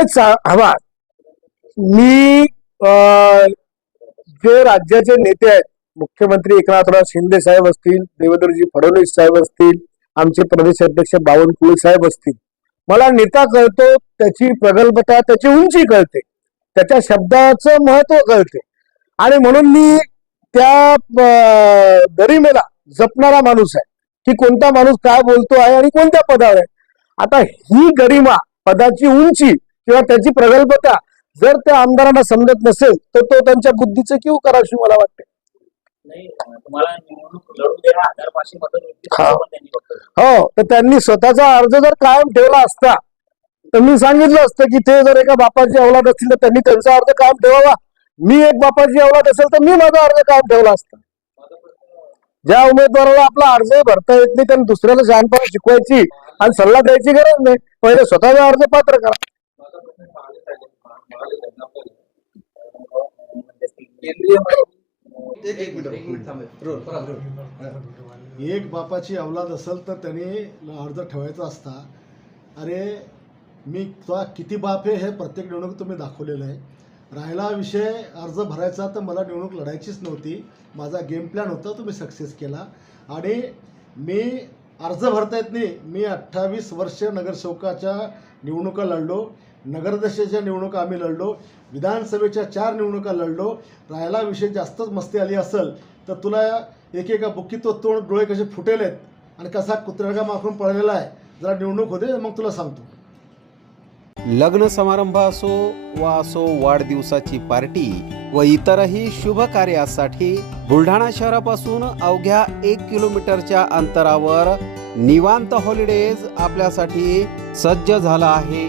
नाही चा- हवा मी जे राज्याचे नेते आहेत मुख्यमंत्री एकनाथराव शिंदे साहेब असतील देवेंद्रजी फडणवीस साहेब असतील आमचे प्रदेश अध्यक्ष बावनकुळे साहेब असतील मला नेता कळतो त्याची प्रगल्भता त्याची उंची कळते त्याच्या शब्दाचं महत्त्व कळते. आणि म्हणून मी त्या गरिमेला जपणारा माणूस आहे की कोणता माणूस काय बोलतो आहे आणि कोणत्या पदावर आहे. आता ही गरिमा पदाची उंची किंवा त्याची प्रगल्भता जर त्या आमदारांना समजत नसेल तर तो त्यांच्या बुद्धीचं किंवा कराशी मला वाटते हा. तर त्यांनी स्वतःचा अर्ज जर कायम ठेवला असता तर मी सांगितलं असतं की ते जर एका बापाची अवलाद असतील तर त्यांनी त्यांचा अर्ज कायम ठेवावा. मी एक बापाची अवलाद असेल तर मी माझा अर्ज कायम ठेवला असता. ज्या उमेदवाराला आपला अर्जही भरता येत नाही त्यांनी दुसऱ्याला शहाणपणा शिकवायची आणि सल्ला द्यायची गरज नाही. पहिले स्वतःचा अर्ज पात्र करा. एक बापाची अवलाद असेल तर त्याने अर्ज ठेवायचा असता. अरे मी तुला किती बाप आहे हे प्रत्येक निवडणूक तुम्ही दाखवलेलं आहे. राहिला विषय अर्ज भरायचा तर मला निवडणूक लढायचीच नव्हती. माझा गेम प्लॅन होता तुम्ही सक्सेस केला. आणि मी अर्ज भरता येत नाही. मी अठ्ठावीस वर्ष नगरसेवकाच्या निवडणुका लढलो. नगरदशेच्या निवडणुका आम्ही लढलो विधानसभेच्या चार निवडणुका लढलो. राहायला विषय जास्तच मस्ती आली असेल तर तुला एकेका बुक्कीतो तोंड डोळे कसे फुटेल आहेत आणि कसा कुत्र्यागा माखून पळलेला आहे जरा निवडणूक होते मग तुला सांगतो. लग्न समारंभ असो वा असो वाढदिवसाची पार्टी व इतरही शुभ कार्यासाठी बुलढाणा शहरापासून अवघ्या एक किलोमीटरच्या अंतरावर निवांत हॉलिडेज आपल्यासाठी सज्ज झाला आहे.